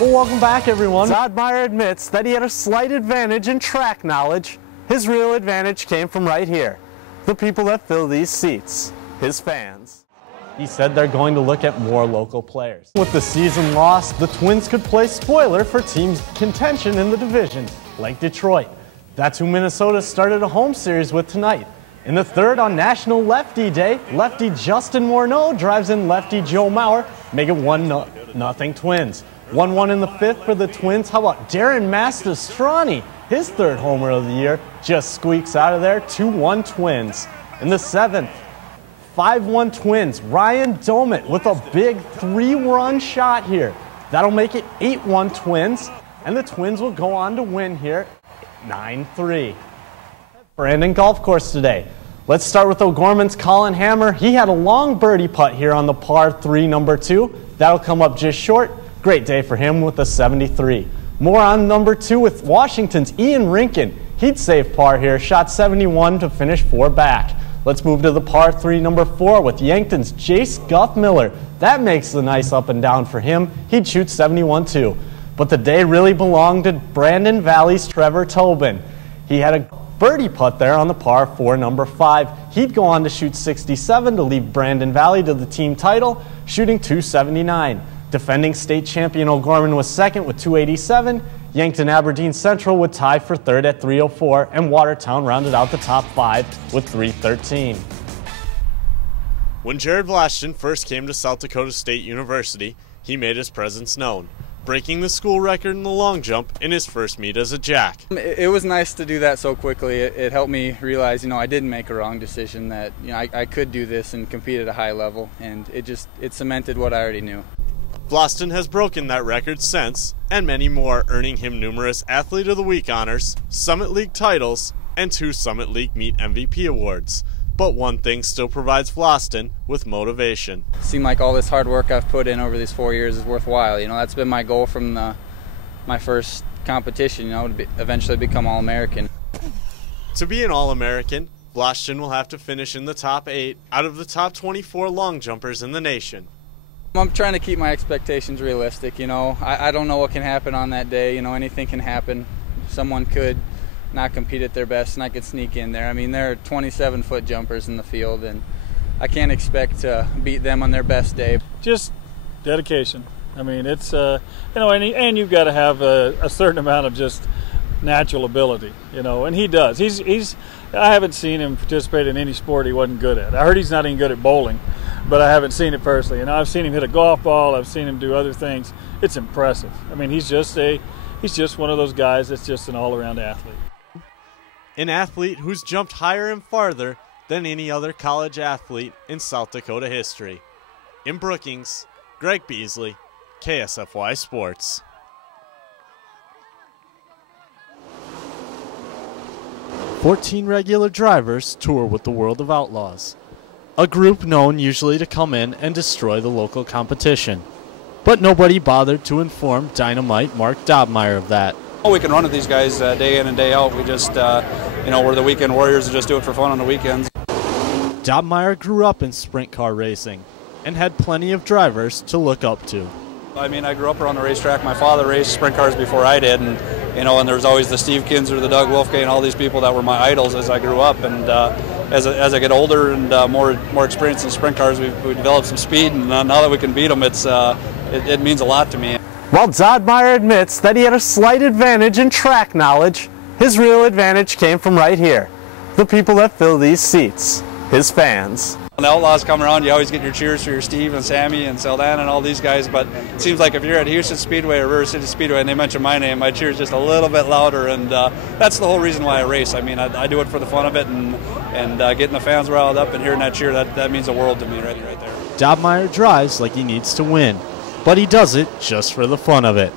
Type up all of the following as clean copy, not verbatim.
Well, welcome back, everyone. Zodmeyer admits that he had a slight advantage in track knowledge. His real advantage came from right here. The people that fill these seats, his fans. He said they're going to look at more local players. With the season lost, the Twins could play spoiler for teams' contention in the division, like Detroit. That's who Minnesota started a home series with tonight. In the third on National Lefty Day, lefty Justin Morneau drives in lefty Joe Mauer, make it 1-0 Twins. 1-1 in the fifth for the Twins. How about Darren Mastroni? His third homer of the year just squeaks out of there. 2-1 Twins. In the seventh, 5-1 Twins. Ryan Domit with a big 3-run shot here. That'll make it 8-1 Twins. And the Twins will go on to win here 9-3. Brandon Golf Course today. Let's start with O'Gorman's Colin Hammer. He had a long birdie putt here on the par 3 number 2. That'll come up just short. Great day for him with a 73. More on number 2 with Washington's Ian Rinkin. He'd save par here, shot 71 to finish 4 back. Let's move to the par 3 number 4 with Yankton's Jace Guthmiller. That makes the nice up and down for him. He'd shoot 71 too. But the day really belonged to Brandon Valley's Trevor Tobin. He had a birdie putt there on the par 4 number 5. He'd go on to shoot 67 to lead Brandon Valley to the team title, shooting 279. Defending state champion O'Gorman was second with 287. Yankton Aberdeen Central would tie for third at 304, and Watertown rounded out the top 5 with 313. When Jared Vlashton first came to South Dakota State University, he made his presence known, breaking the school record in the long jump in his first meet as a Jack. It was nice to do that so quickly. It helped me realize, I didn't make a wrong decision, that I could do this and compete at a high level, and it cemented what I already knew. Vlashton has broken that record since, and many more, earning him numerous Athlete of the Week honors, Summit League titles, and 2 Summit League Meet MVP awards. But one thing still provides Vlashton with motivation. It seemed like all this hard work I've put in over these 4 years is worthwhile. That's been my goal from my first competition, to eventually become All-American. To be an All-American, Vlashton will have to finish in the top 8 out of the top 24 long jumpers in the nation. I'm trying to keep my expectations realistic. I don't know what can happen on that day. Anything can happen. Someone could not compete at their best and I could sneak in there. There are 27-foot jumpers in the field, and I can't expect to beat them on their best day. Just dedication. It's and you've got to have a certain amount of just natural ability, and he does. I haven't seen him participate in any sport he wasn't good at. I heard he's not even good at bowling, but I haven't seen it personally. I've seen him hit a golf ball. I've seen him do other things. It's impressive. He's just one of those guys that's just an all-around athlete. An athlete who's jumped higher and farther than any other college athlete in South Dakota history. In Brookings, Greg Beesley, KSFY Sports. 14 regular drivers tour with the World of Outlaws, a group known usually to come in and destroy the local competition. But nobody bothered to inform Dynamite Mark Dobmeyer of that. We can run with these guys day in and day out. We just, we're the weekend warriors and just do it for fun on the weekends. Dobmeyer grew up in sprint car racing and had plenty of drivers to look up to. I grew up around the racetrack. My father raced sprint cars before I did, and there was always the Steve Kinzer, the Doug Wolfgang, and all these people that were my idols as I grew up. And as I get older and more experience in sprint cars, we developed some speed, and now that we can beat them, it means a lot to me. While Zodmeyer admits that he had a slight advantage in track knowledge, his real advantage came from right here. The people that fill these seats, his fans. When the Outlaws come around, you always get your cheers for your Steve and Sammy and Saldana and all these guys, but it seems like if you're at Houston Speedway or River City Speedway and they mention my name, my cheer's just a little bit louder, and that's the whole reason why I race. I do it for the fun of it, and getting the fans riled up and hearing that cheer, that means the world to me right there. Dobmeyer drives like he needs to win, but he does it just for the fun of it.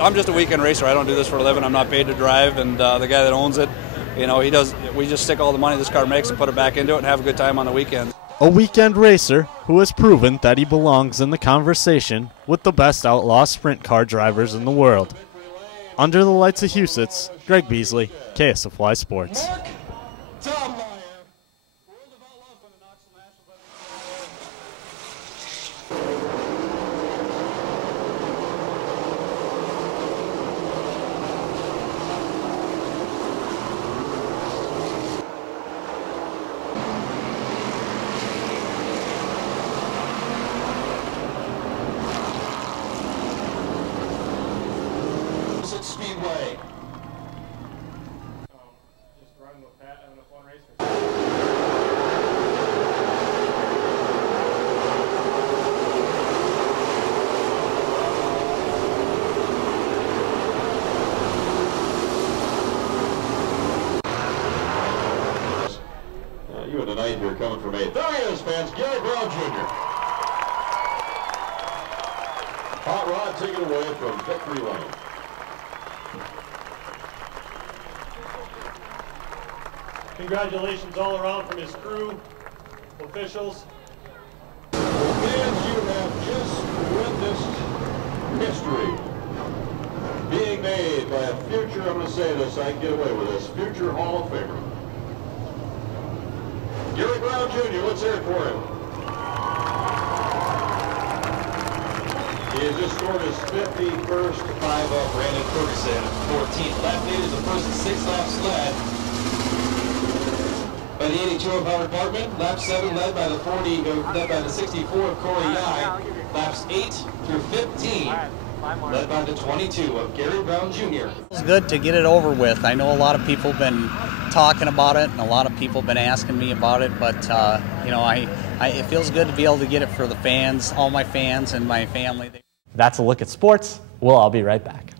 I'm just a weekend racer. I don't do this for a living. I'm not paid to drive, and the guy that owns it, he does. We just stick all the money this car makes and put it back into it and have a good time on the weekend. A weekend racer who has proven that he belongs in the conversation with the best outlaw sprint car drivers in the world. Under the lights of Huset's, Greg Beesley, KSFY Sports. play. Just running with Pat, having a fun race. You and the ninth here coming from 8th. There he is, fans. Gary Brown Jr. Hot Rod taken away from victory lane. Congratulations all around from his crew, officials. Fans, you have just witnessed history being made by a future, I'm going to say this, I can get away with this, future Hall of Famer. Gary Brown Jr., let's hear it for him. He has just scored his 51st 5-0. Brandon Ferguson, 14th. Lap lead is the first 6 laps led by the 82 of Howard Bartman. Lap 7 led by the 40, led by the 64 of Corey Nye. Laps 8 through 15 led by the 22 of Gary Brown Jr. It's good to get it over with. I know a lot of people have been talking about it, and a lot of people have been asking me about it, but you know, it feels good to be able to get it for the fans, all my fans and my family. That's a look at sports. We'll all be right back.